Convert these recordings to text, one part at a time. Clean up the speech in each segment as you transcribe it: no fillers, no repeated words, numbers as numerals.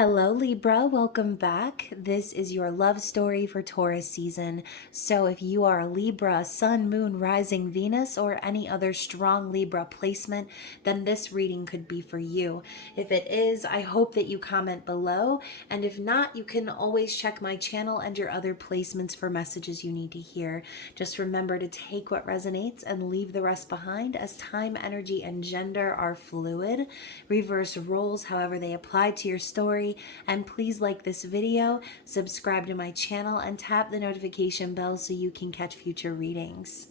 Hello Libra, welcome back. This is your love story for Taurus season. So if you are a Libra, Sun, Moon, Rising, Venus, or any other strong Libra placement, then this reading could be for you. If it is, I hope that you comment below. And if not, you can always check my channel and your other placements for messages you need to hear. Just remember to take what resonates and leave the rest behind, as time, energy, and gender are fluid. Reverse roles however they apply to your story. And please like this video, subscribe to my channel, and tap the notification bell so you can catch future readings.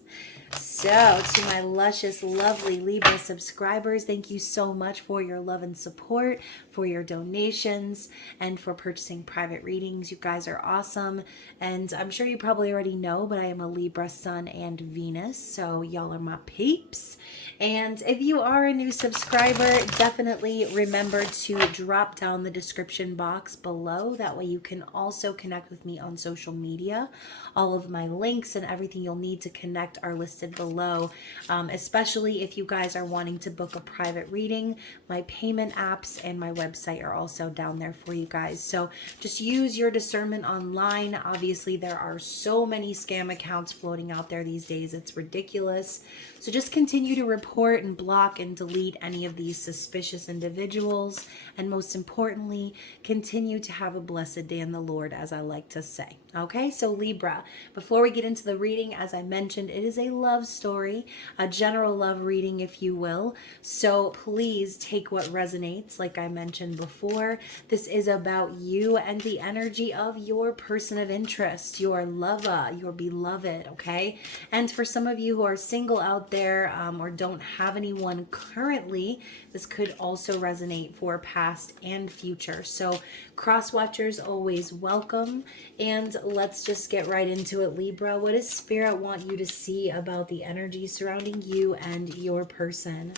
So, to my luscious, lovely Libra subscribers, thank you so much for your love and support, for your donations, and for purchasing private readings. You guys are awesome. And I'm sure you probably already know, but I am a Libra Sun and Venus, so y'all are my peeps. And if you are a new subscriber, definitely remember to drop down the description box below. That way you can also connect with me on social media. All of my links and everything you'll need to connect are listed below, especially if you guys are wanting to book a private reading. My payment apps and my website are also down there for you guys. So just use your discernment online. Obviously, there are so many scam accounts floating out there these days. It's ridiculous. So just continue to report and block and delete any of these suspicious individuals. And most importantly, continue to have a blessed day in the Lord, as I like to say. Okay, so Libra, before we get into the reading, as I mentioned, it is a love story, a general love reading, if you will. So please take what resonates, like I mentioned before. This is about you and the energy of your person of interest, your lover, your beloved, okay? And for some of you who are single out there or don't have anyone currently, this could also resonate for past and future. So cross watchers always welcome. And let's just get right into it, Libra. What does Spirit want you to see about the energy surrounding you and your person?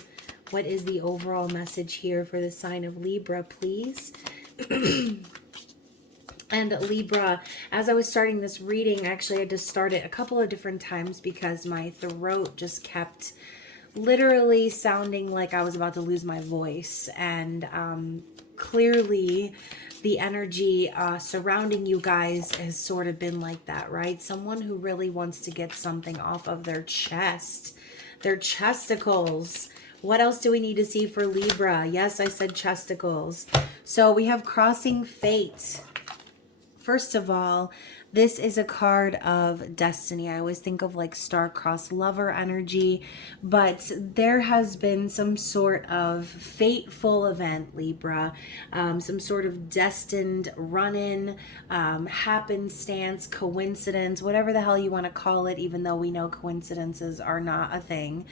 What is the overall message here for the sign of Libra, please? And Libra, as I was starting this reading, actually I had to start it a couple of different times because my throat just kept literally sounding like I was about to lose my voice. And clearly the energy surrounding you guys has sort of been like that, right? Someone who really wants to get something off of their chest, their chesticles. What else do we need to see for Libra? Yes, I said chesticles. So we have crossing fate. First of all, this is a card of destiny. I always think of like star-crossed lover energy, but there has been some sort of fateful event, Libra, some sort of destined run-in, happenstance, coincidence, whatever the hell you want to call it, even though we know coincidences are not a thing.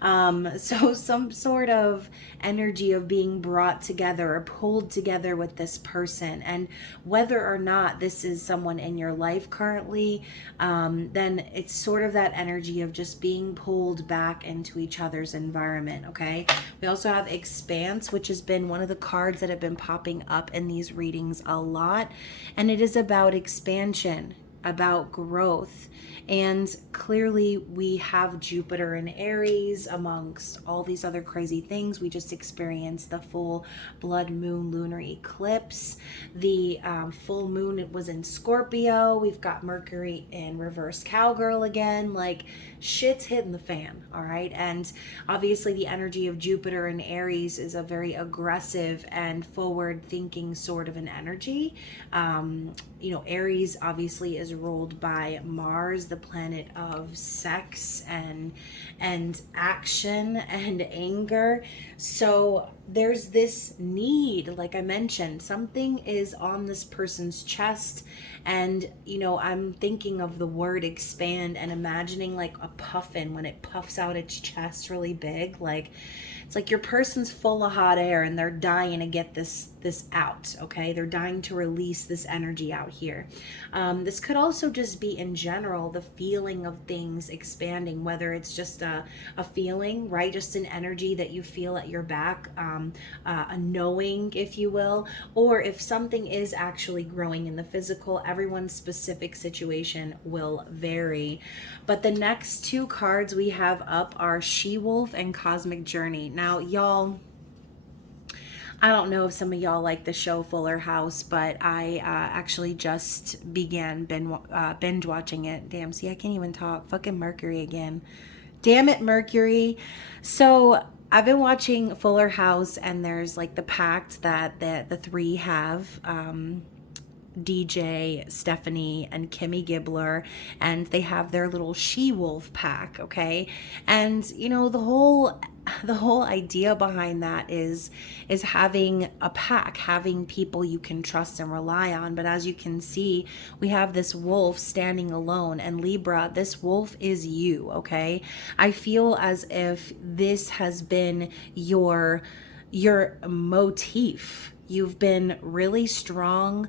So some sort of energy of being brought together or pulled together with this person. And whether or not this is someone in your life currently, then it's sort of that energy of just being pulled back into each other's environment, okay? We also have Expanse, which has been one of the cards that have been popping up in these readings a lot, and it is about expansion, about growth. And clearly we have Jupiter in Aries amongst all these other crazy things. We just experienced the full blood moon lunar eclipse. The full moon was in Scorpio. We've got Mercury in reverse cowgirl again. Like, shit's hitting the fan, all right? And obviously the energy of Jupiter in Aries is a very aggressive and forward-thinking sort of an energy. You know, Aries obviously is ruled by Mars, the planet of sex and action and anger. So there's this need, like I mentioned, something is on this person's chest. And, you know, I'm thinking of the word expand and imagining like a puffin when it puffs out its chest really big. Like, it's like your person's full of hot air and they're dying to get this out, okay? They're dying to release this energy out here. This could also just be in general the feeling of things expanding, whether it's just a feeling, right? Just an energy that you feel at your back, a knowing, if you will, or if something is actually growing in the physical. Everyone's specific situation will vary. But the next two cards we have up are She-Wolf and Cosmic Journey. Now, y'all, I don't know if some of y'all like the show Fuller House, but I actually just began binge watching it. Damn, see, I can't even talk. Fucking Mercury again. Damn it, Mercury. So I've been watching Fuller House, and there's like the pact that the three have. DJ, Stephanie, and Kimmy Gibbler, and they have their little she-wolf pack, okay? And you know, the whole idea behind that is having a pack, having people you can trust and rely on. But as you can see, we have this wolf standing alone, and Libra, this wolf is you, okay? I feel as if this has been your motif. You've been really strong,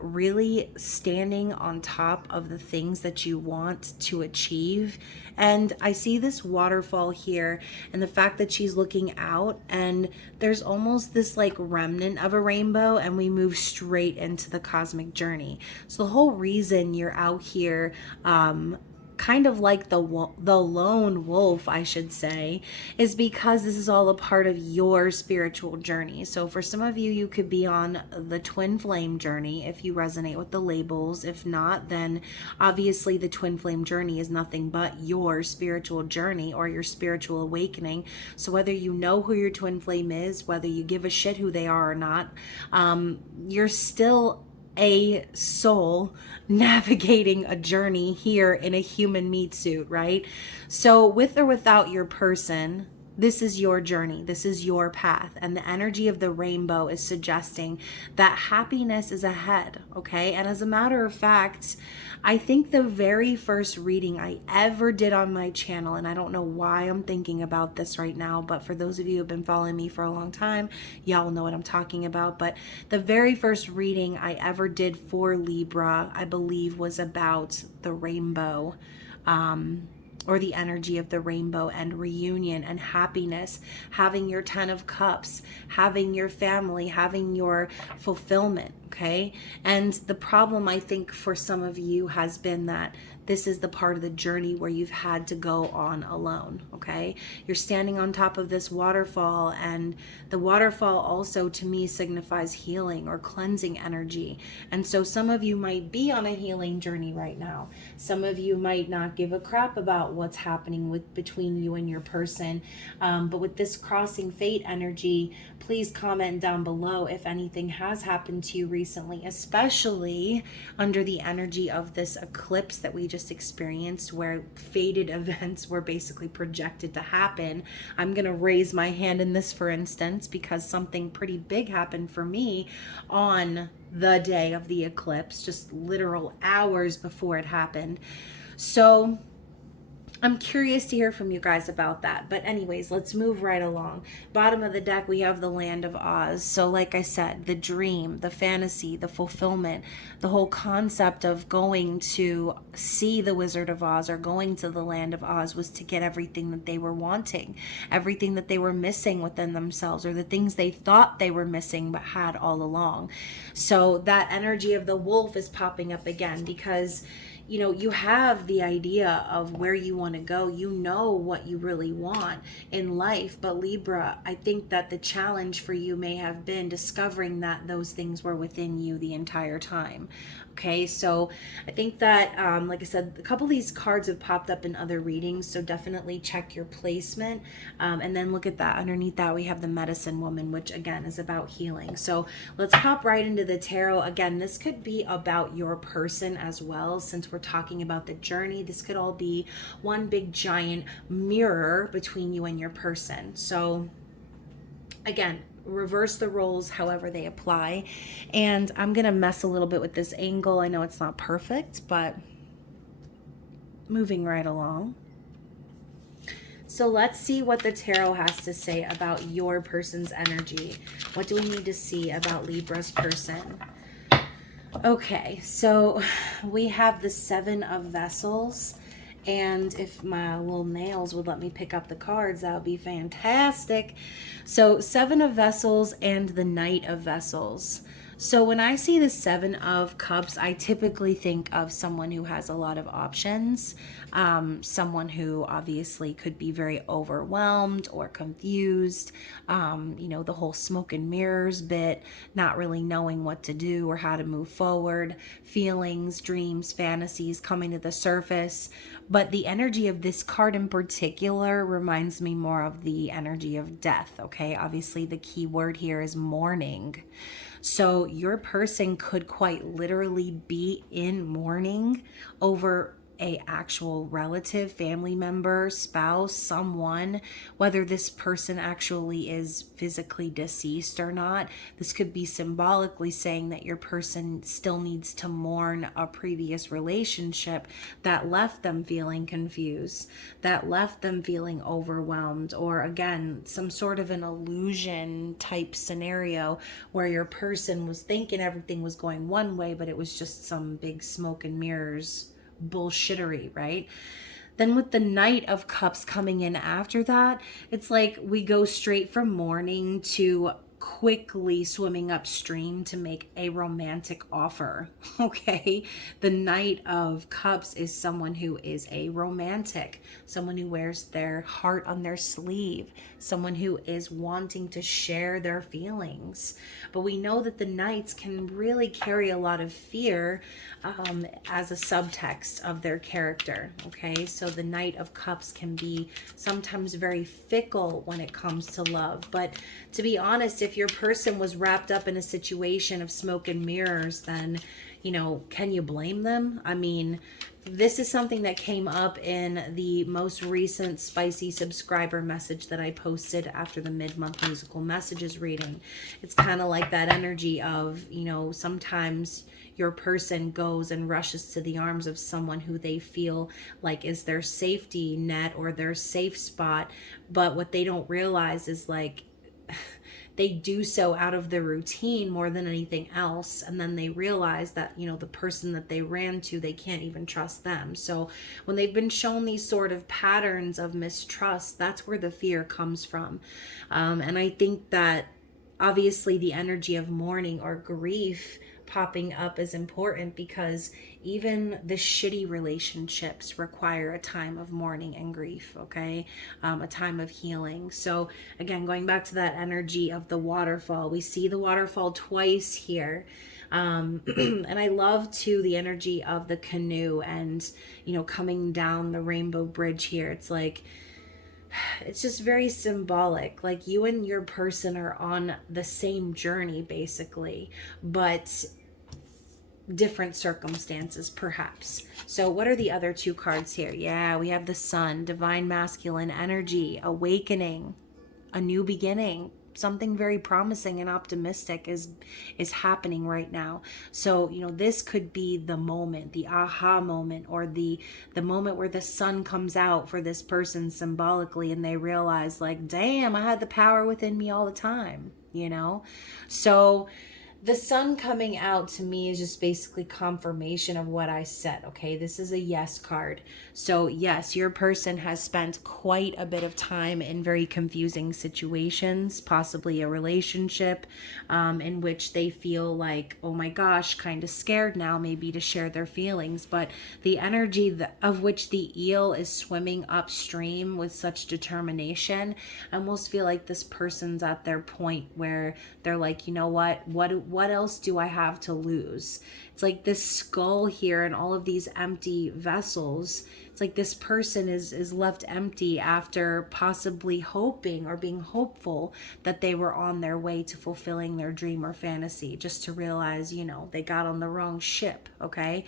really standing on top of the things that you want to achieve. And I see this waterfall here, and the fact that she's looking out, and there's almost this like remnant of a rainbow, and we move straight into the cosmic journey. So the whole reason you're out here, kind of like the lone wolf, I should say, is because this is all a part of your spiritual journey. So for some of you, you could be on the twin flame journey if you resonate with the labels. If not, then obviously the twin flame journey is nothing but your spiritual journey or your spiritual awakening. So whether you know who your twin flame is, whether you give a shit who they are or not, you're still a soul navigating a journey here in a human meat suit, right? So with or without your person, this is your journey. This is your path. And the energy of the rainbow is suggesting that happiness is ahead, okay? And as a matter of fact, I think the very first reading I ever did on my channel, and I don't know why I'm thinking about this right now, but for those of you who have been following me for a long time, y'all know what I'm talking about. But the very first reading I ever did for Libra, I believe, was about the rainbow, or the energy of the rainbow and reunion and happiness, having your 10 of cups, having your family, having your fulfillment, okay? And the problem, I think, for some of you has been that this is the part of the journey where you've had to go on alone, okay? You're standing on top of this waterfall, and the waterfall also to me signifies healing or cleansing energy. And so some of you might be on a healing journey right now. Some of you might not give a crap about what's happening between you and your person. But with this crossing fate energy, please comment down below if anything has happened to you recently, especially under the energy of this eclipse that we just experienced, where fated events were basically projected to happen. I'm going to raise my hand in this, for instance, because something pretty big happened for me on the day of the eclipse, just literal hours before it happened. So I'm curious to hear from you guys about that. But anyways, let's move right along. Bottom of the deck, we have the Land of Oz. So like I said, the dream, the fantasy, the fulfillment, the whole concept of going to see the Wizard of Oz or going to the Land of Oz was to get everything that they were wanting, everything that they were missing within themselves, or the things they thought they were missing but had all along. So that energy of the wolf is popping up again because you know, you have the idea of where you want to go. You know what you really want in life. But Libra, I think that the challenge for you may have been discovering that those things were within you the entire time. Okay, so I think that, like I said, a couple of these cards have popped up in other readings, so definitely check your placement. And then look at that. Underneath that, we have the Medicine Woman, which again is about healing. So let's hop right into the tarot. Again, this could be about your person as well, since we're talking about the journey. This could all be one big giant mirror between you and your person. So again, reverse the roles however they apply. And I'm gonna mess a little bit with this angle. I know it's not perfect, but moving right along. So let's see what the tarot has to say about your person's energy. What do we need to see about Libra's person? Okay, so we have the Seven of Vessels. And if my little nails would let me pick up the cards, that would be fantastic. So Seven of Vessels and the Knight of Vessels. So when I see the Seven of Cups, I typically think of someone who has a lot of options, someone who obviously could be very overwhelmed or confused, the whole smoke and mirrors bit, not really knowing what to do or how to move forward, feelings, dreams, fantasies coming to the surface. But the energy of this card in particular reminds me more of the energy of death, okay? Obviously, the key word here is mourning. So your person could quite literally be in mourning over a actual relative, family member, spouse, someone, whether this person actually is physically deceased or not. This could be symbolically saying that your person still needs to mourn a previous relationship that left them feeling confused, that left them feeling overwhelmed, or again, some sort of an illusion type scenario where your person was thinking everything was going one way, but it was just some big smoke and mirrors bullshittery, right? Then with the Knight of Cups coming in after that, it's like we go straight from mourning to quickly swimming upstream to make a romantic offer. Okay, the Knight of Cups is someone who is a romantic, someone who wears their heart on their sleeve, someone who is wanting to share their feelings. But we know that the Knights can really carry a lot of fear as a subtext of their character. Okay, so the Knight of Cups can be sometimes very fickle when it comes to love. But to be honest, if your person was wrapped up in a situation of smoke and mirrors, then, can you blame them? I mean, this is something that came up in the most recent spicy subscriber message that I posted after the mid-month musical messages reading. It's kind of like that energy of, sometimes your person goes and rushes to the arms of someone who they feel like is their safety net or their safe spot. But what they don't realize is like, they do so out of the routine more than anything else, and then they realize that the person that they ran to, they can't even trust them. So when they've been shown these sort of patterns of mistrust, that's where the fear comes from. And I think that obviously the energy of mourning or grief popping up is important, because even the shitty relationships require a time of mourning and grief, okay? A time of healing. So again, going back to that energy of the waterfall, we see the waterfall twice here. And I love too the energy of the canoe and, coming down the rainbow bridge here. It's like, it's just very symbolic. Like you and your person are on the same journey basically, but different circumstances perhaps. So what are the other two cards here? Yeah, we have the Sun, divine masculine energy, awakening, a new beginning. Something very promising and optimistic is happening right now. So this could be the moment, the aha moment, or the moment where the sun comes out for this person symbolically, and they realize like, damn, I had the power within me all the time. So the sun coming out to me is just basically confirmation of what I said. Okay, this is a yes card. So yes, your person has spent quite a bit of time in very confusing situations, possibly a relationship in which they feel like, oh my gosh, kind of scared now maybe to share their feelings. But the energy of which the eel is swimming upstream with such determination, I almost feel like this person's at their point where they're like, you know what else do I have to lose? It's like this skull here and all of these empty vessels. It's like this person is left empty after possibly hoping or being hopeful that they were on their way to fulfilling their dream or fantasy, just to realize, they got on the wrong ship, okay?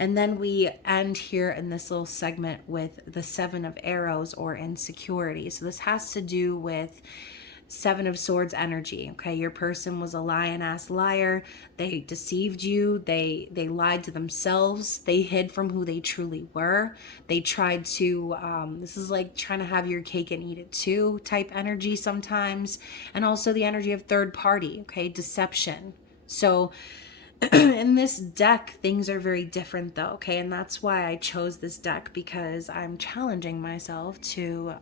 And then we end here in this little segment with the Seven of Arrows or insecurity. So this has to do with Seven of Swords energy. Okay, your person was a lion-ass liar. They deceived you. They lied to themselves. They hid from who they truly were. They tried to this is like trying to have your cake and eat it too type energy sometimes. And also the energy of third party, okay, deception. So In this deck, things are very different though, okay? And that's why I chose this deck, because I'm challenging myself to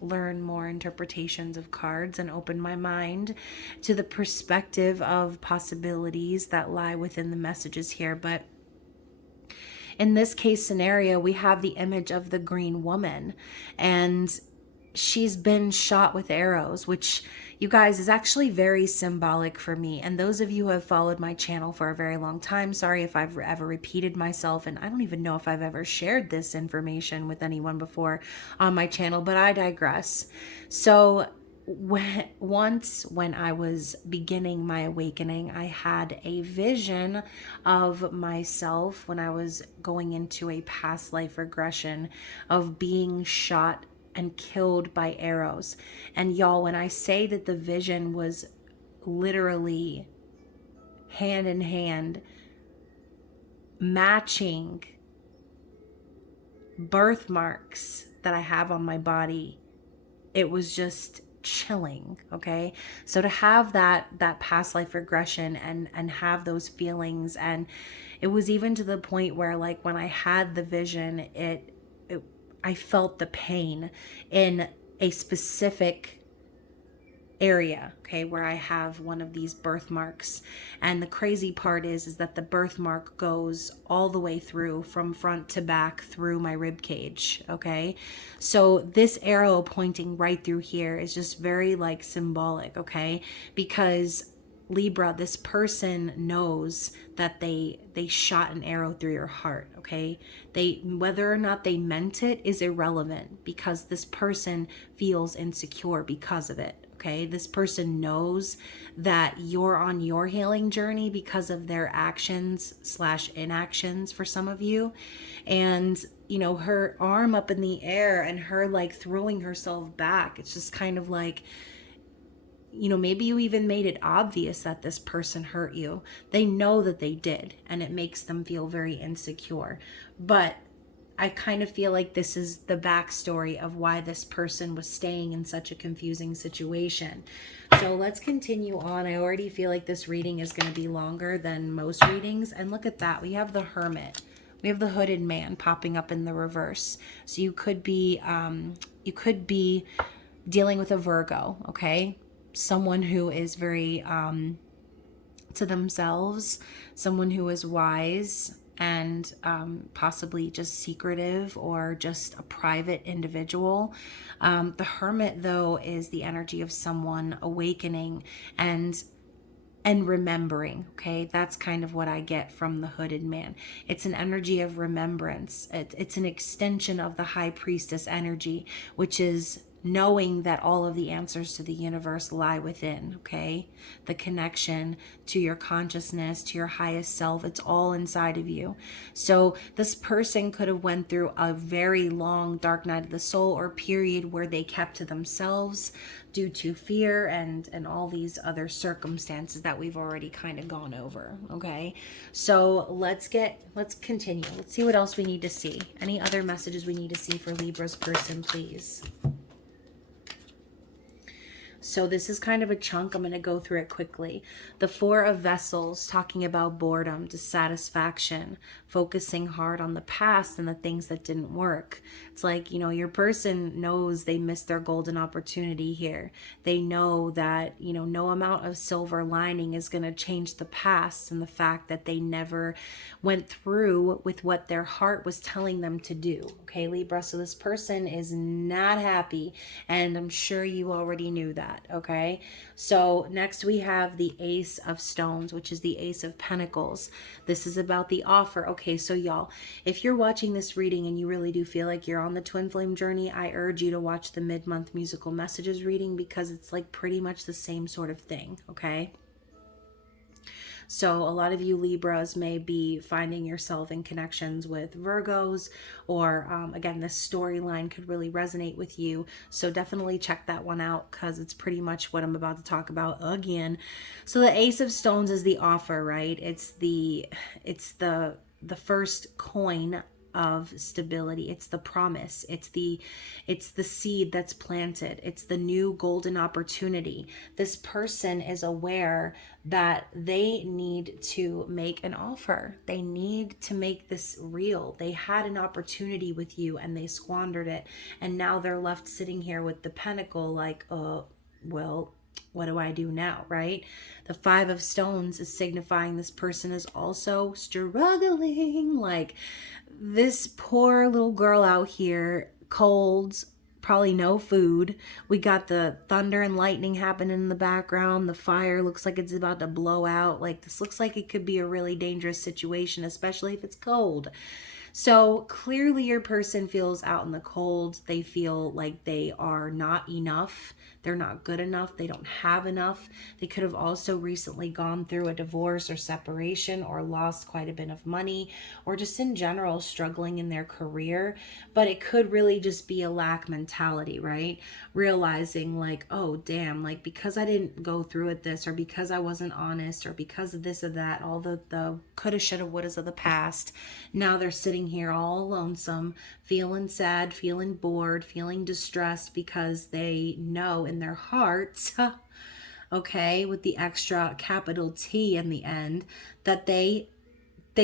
learn more interpretations of cards and open my mind to the perspective of possibilities that lie within the messages here. But in this case scenario, we have the image of the green woman, and she's been shot with arrows, which, you guys, is actually very symbolic for me. And those of you who have followed my channel for a very long time, sorry if I've ever repeated myself, and I don't even know if I've ever shared this information with anyone before on my channel, but I digress. So when I was beginning my awakening, I had a vision of myself when I was going into a past life regression of being shot and killed by arrows. And y'all, when I say that the vision was literally hand in hand matching birthmarks that I have on my body, it was just chilling. Okay, so to have that past life regression and have those feelings, and it was even to the point where, like, when I had the vision, I felt the pain in a specific area, okay, where I have one of these birthmarks. And the crazy part is that the birthmark goes all the way through, from front to back, through my rib cage, okay? So this arrow pointing right through here is just very, like, symbolic, okay? Because Libra, this person knows that they shot an arrow through your heart, okay? Whether or not they meant it is irrelevant, because this person feels insecure because of it. Okay, this person knows that you're on your healing journey because of their actions / inactions for some of you. And, you know, her arm up in the air and her, like, throwing herself back, it's just kind of like, you know, maybe you even made it obvious that this person hurt you. They know that they did, and it makes them feel very insecure. But I kind of feel like this is the backstory of why this person was staying in such a confusing situation. So let's continue on. I already feel like this reading is going to be longer than most readings. And look at that. We have the Hermit. We have the hooded man popping up in the reverse. So you could be dealing with a Virgo, okay? Someone who is very to themselves, someone who is wise, and possibly just secretive, or just a private individual. The Hermit, though, is the energy of someone awakening and remembering, okay? That's kind of what I get from the hooded man. It's an energy of remembrance. It's an extension of the High Priestess energy, which is knowing that all of the answers to the universe lie within, okay? The connection to your consciousness, to your highest self, it's all inside of you. So this person could have went through a very long dark night of the soul, or period where they kept to themselves due to fear and all these other circumstances that we've already kind of gone over, okay? So let's continue. Let's see what else we need to see. Any other messages we need to see for Libra's person, please? So this is kind of a chunk. I'm going to go through it quickly. The Four of Vessels, talking about boredom, dissatisfaction, focusing hard on the past and the things that didn't work. It's like, you know, your person knows they missed their golden opportunity here. They know that, you know, no amount of silver lining is going to change the past and the fact that they never went through with what their heart was telling them to do. Okay, Libra, so this person is not happy, and I'm sure you already knew that. Okay, so next we have the Ace of Stones, which is the Ace of Pentacles. This is about the offer. Okay, so y'all, if you're watching this reading and you really do feel like you're on the twin flame journey, I urge you to watch the mid-month musical messages reading, because it's like pretty much the same sort of thing. Okay, so a lot of you Libras may be finding yourself in connections with Virgos, or again, this storyline could really resonate with you. So definitely check that one out, because it's pretty much what I'm about to talk about again. So the Ace of Stones is the offer, right? It's the first coin of stability. It's the promise. It's the seed that's planted. It's the new golden opportunity. This person is aware that they need to make an offer. They need to make this real. They had an opportunity with you and they squandered it. And now they're left sitting here with the pentacle like, well, what do I do now, right? The Five of Stones is signifying this person is also struggling. Like, this poor little girl out here, colds, probably no food. We got the thunder and lightning happening in the background. The fire looks like it's about to blow out. Like, this looks like it could be a really dangerous situation, especially if it's cold. So clearly your person feels out in the cold. They feel like they are not enough. They're not good enough. They don't have enough. They could have also recently gone through a divorce or separation or lost quite a bit of money or just in general struggling in their career. But it could really just be a lack mentality, right? Realizing like, oh, damn, like because I didn't go through with this or because I wasn't honest or because of this or that, all the coulda, shoulda, wouldas of the past. Now they're sitting here all lonesome, feeling sad, feeling bored, feeling distressed because they know in their hearts, okay, with the extra capital T in the end, that they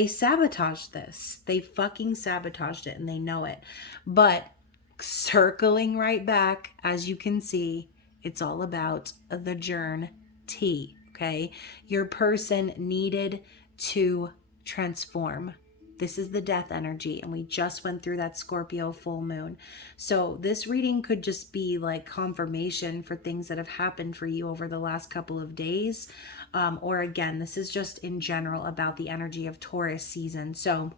sabotaged this. They fucking sabotaged it and they know it. But circling right back, as you can see, it's all about the Jern T, okay? Your person needed to transform. This is the death energy, and we just went through that Scorpio full moon. So this reading could just be like confirmation for things that have happened for you over the last couple of days. Or again, this is just in general about the energy of Taurus season. So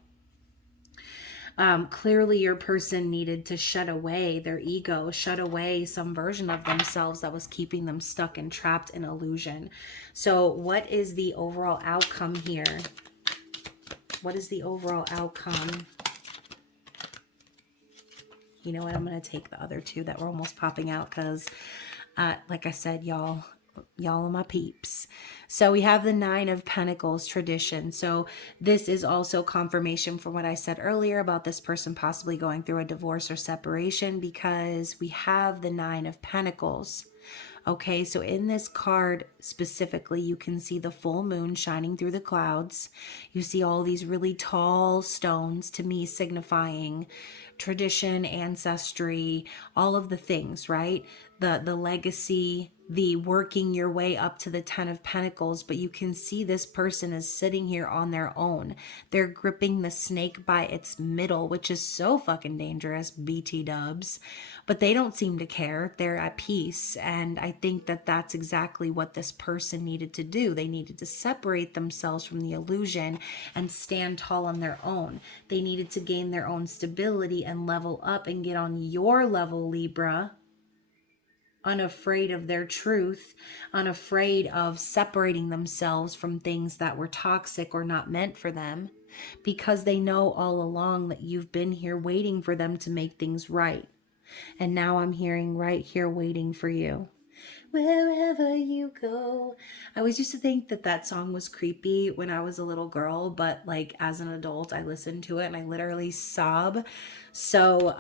clearly your person needed to shut away their ego, shut away some version of themselves that was keeping them stuck and trapped in illusion. So what is the overall outcome here? What is the overall outcome? You know what? I'm going to take the other two that were almost popping out because, like I said, y'all are my peeps. So we have the Nine of Pentacles tradition. So this is also confirmation for what I said earlier about this person possibly going through a divorce or separation because we have the Nine of Pentacles. Okay, so in this card specifically, you can see the full moon shining through the clouds. You see all these really tall stones, to me signifying tradition, ancestry, all of the things, right? The legacy, the working your way up to the Ten of Pentacles, but you can see this person is sitting here on their own. They're gripping the snake by its middle, which is so fucking dangerous, BT dubs, but they don't seem to care. They're at peace, and I think that that's exactly what this person needed to do. They needed to separate themselves from the illusion and stand tall on their own. They needed to gain their own stability and level up and get on your level, Libra, unafraid of their truth, unafraid of separating themselves from things that were toxic or not meant for them, because they know all along that you've been here waiting for them to make things right. And now I'm hearing right here waiting for you. Wherever you go. I always used to think that that song was creepy when I was a little girl, but like as an adult, I listened to it and I literally sob. So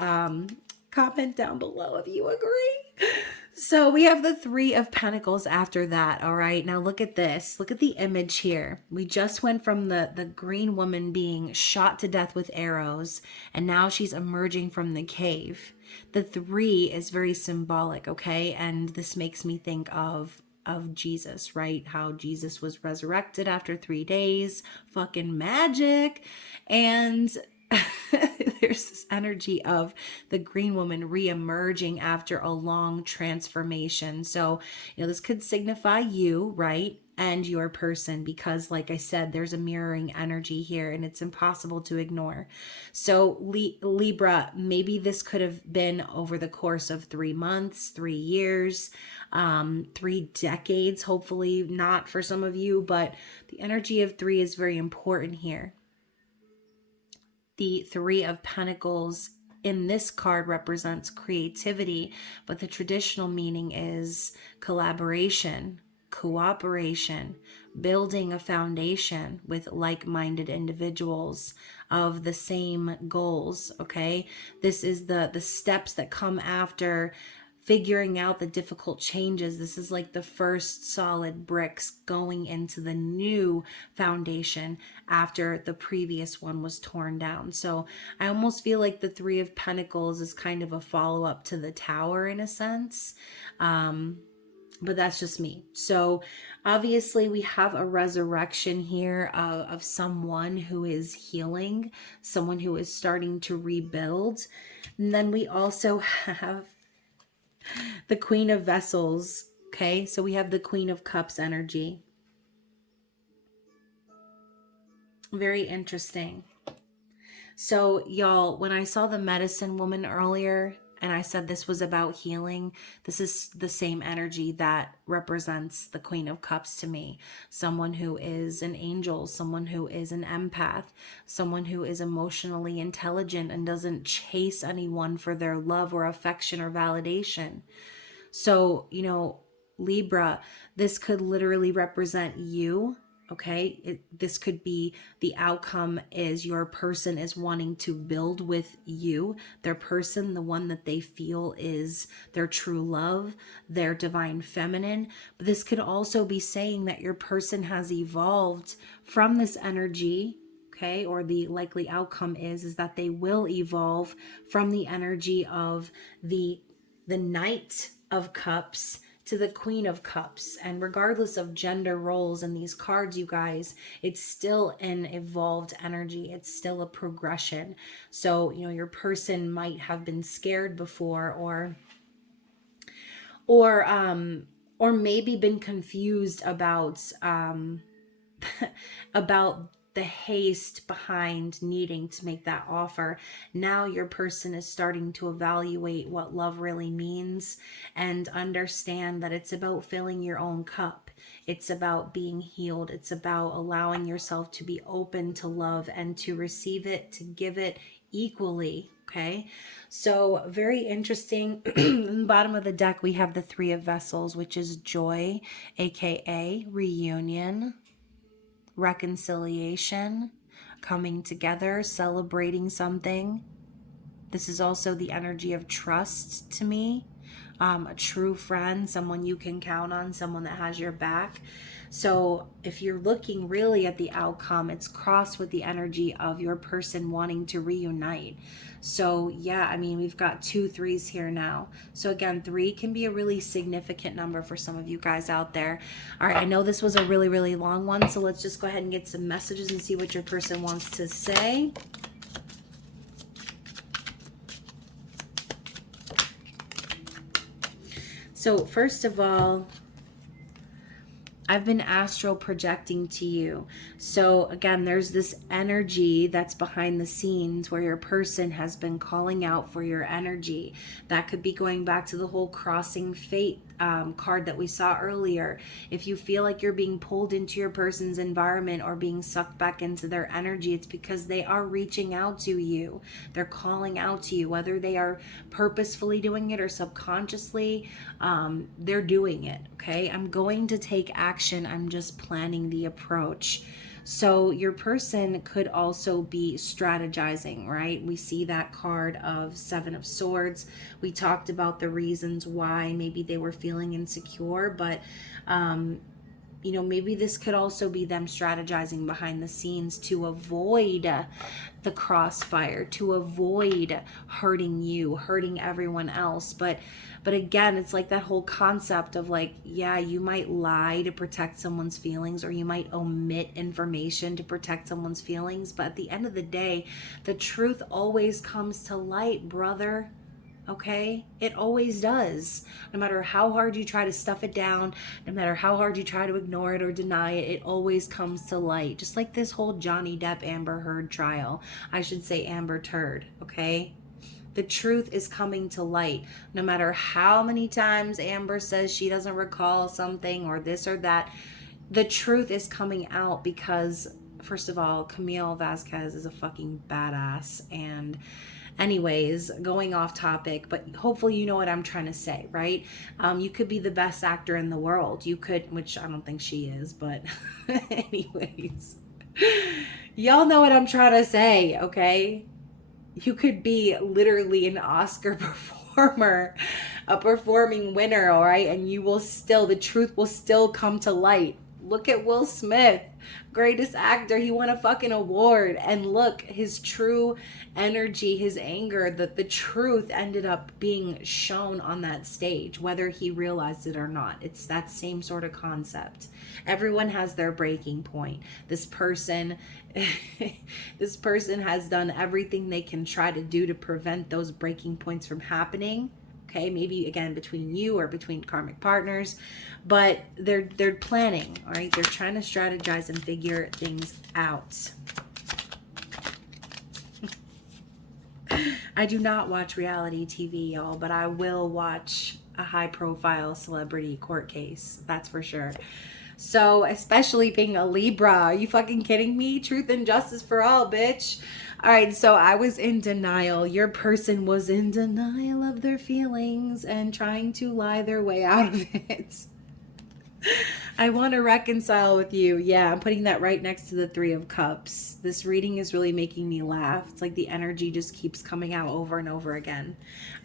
comment down below if you agree. So we have the Three of Pentacles after that. All right, now look at this. Look at the image here. We just went from the green woman being shot to death with arrows, and now she's emerging from the cave. The three is very symbolic, okay? And this makes me think of Jesus, right? How Jesus was resurrected after 3 days. Fucking magic. And there's this energy of the green woman re-emerging after a long transformation. So, you know, this could signify you, right? And your person, because like I said, there's a mirroring energy here and it's impossible to ignore. So Libra, maybe this could have been over the course of 3 months, 3 years, 3 decades, hopefully not for some of you, but the energy of 3 is very important here. The Three of Pentacles in this card represents creativity, but the traditional meaning is collaboration, cooperation, building a foundation with like-minded individuals of the same goals, okay? This is the steps that come after figuring out the difficult changes. This is like the first solid bricks going into the new foundation after the previous one was torn down. So I almost feel like the Three of Pentacles is kind of a follow-up to the Tower in a sense. But that's just me. So obviously we have a resurrection here of someone who is healing, someone who is starting to rebuild. And then we also have the Queen of Vessels. Okay, so we have the Queen of Cups energy. Very interesting. So y'all, when I saw the medicine woman earlier, and I said this was about healing, this is the same energy that represents the Queen of Cups to me. Someone who is an angel, someone who is an empath, someone who is emotionally intelligent and doesn't chase anyone for their love or affection or validation. So, you know, Libra, this could literally represent you. Okay, this could be the outcome is your person is wanting to build with you, their person, the one that they feel is their true love, their divine feminine. But this could also be saying that your person has evolved from this energy. Okay, or the likely outcome is that they will evolve from the energy of the Knight of Cups to the Queen of Cups. And regardless of gender roles in these cards, you guys, it's still an evolved energy. It's still a progression. So, you know, your person might have been scared before or maybe been confused about about the haste behind needing to make that offer. Now your person is starting to evaluate what love really means and understand that it's about filling your own cup. It's about being healed. It's about allowing yourself to be open to love and to receive it, to give it equally. Okay, so very interesting. In the bottom of the deck, we have the Three of Vessels, which is joy, aka reunion, reconciliation, coming together, celebrating something. This is also the energy of trust to me. A true friend, someone you can count on, someone that has your back. So if you're looking really at the outcome, it's crossed with the energy of your person wanting to reunite. So yeah, I mean, we've got 2 3s here now. So again, 3 can be a really significant number for some of you guys out there. All right, I know this was a really, really long one, so let's just go ahead and get some messages and see what your person wants to say. So first of all, I've been astral projecting to you. So again, there's this energy that's behind the scenes where your person has been calling out for your energy. That could be going back to the whole crossing fate card that we saw earlier. If you feel like you're being pulled into your person's environment or being sucked back into their energy, it's because they are reaching out to you. They're calling out to you, whether they are purposefully doing it or subconsciously, they're doing it. Okay, I'm going to take action. I'm just planning the approach. So your person could also be strategizing, right? We see that card of 7 of Swords. We talked about the reasons why maybe they were feeling insecure, but you know, maybe this could also be them strategizing behind the scenes to avoid the crossfire, to avoid hurting you, hurting everyone else. But again, it's like that whole concept of like, yeah, you might lie to protect someone's feelings, or you might omit information to protect someone's feelings. But at the end of the day, the truth always comes to light, brother. Okay? It always does. No matter how hard you try to stuff it down, no matter how hard you try to ignore it or deny it, it always comes to light. Just like this whole Johnny Depp Amber Heard trial. I should say Amber Turd, okay? The truth is coming to light. No matter how many times Amber says she doesn't recall something or this or that, the truth is coming out because, first of all, Camille Vasquez is a fucking badass, and Anyways, going off topic, but hopefully you know what I'm trying to say, right? You could be the best actor in the world. You could, which I don't think she is, but anyways, y'all know what I'm trying to say, okay? You could be literally an Oscar performer, a performing winner, all right? And you will still, the truth will still come to light. Look at Will Smith, greatest actor. He won a fucking award. And look, his true energy, his anger, the truth ended up being shown on that stage, whether he realized it or not. It's that same sort of concept. Everyone has their breaking point. This person this person has done everything they can try to do to prevent those breaking points from happening. Okay, maybe again between you or between karmic partners, but they're planning, all right? They're trying to strategize and figure things out. I do not watch reality TV, y'all, but I will watch a high-profile celebrity court case. That's for sure. So, especially being a Libra. Are you fucking kidding me? Truth and justice for all, bitch. All right, so I was in denial. Your person was in denial of their feelings and trying to lie their way out of it. I want to reconcile with you. Yeah, I'm putting that right next to the Three of Cups. This reading is really making me laugh. It's like the energy just keeps coming out over and over again.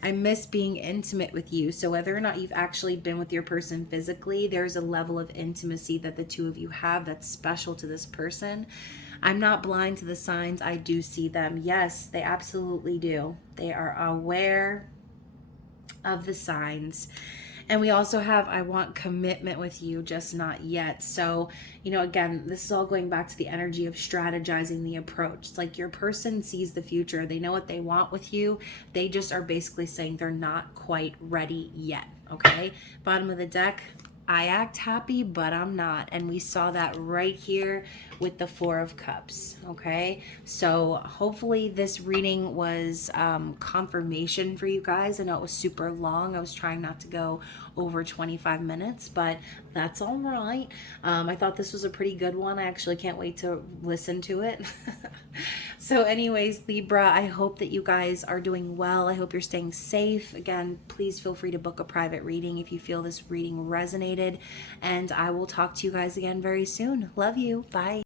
I miss being intimate with you. So whether or not you've actually been with your person physically, there's a level of intimacy that the two of you have that's special to this person. I'm not blind to the signs. I do see them. Yes, they absolutely do. They are aware of the signs. And we also have, I want commitment with you, just not yet. So, you know, again, this is all going back to the energy of strategizing the approach. It's like your person sees the future. They know what they want with you. They just are basically saying they're not quite ready yet. Okay. Bottom of the deck. I act happy, but I'm not. And we saw that right here with the Four of Cups. Okay. So hopefully this reading was confirmation for you guys. I know it was super long. I was trying not to go over 25 minutes, but that's all right. I thought this was a pretty good one. I actually can't wait to listen to it. So anyways, Libra, I hope that you guys are doing well. I hope you're staying safe. Again, please feel free to book a private reading if you feel this reading resonated. And I will talk to you guys again very soon. Love you. Bye.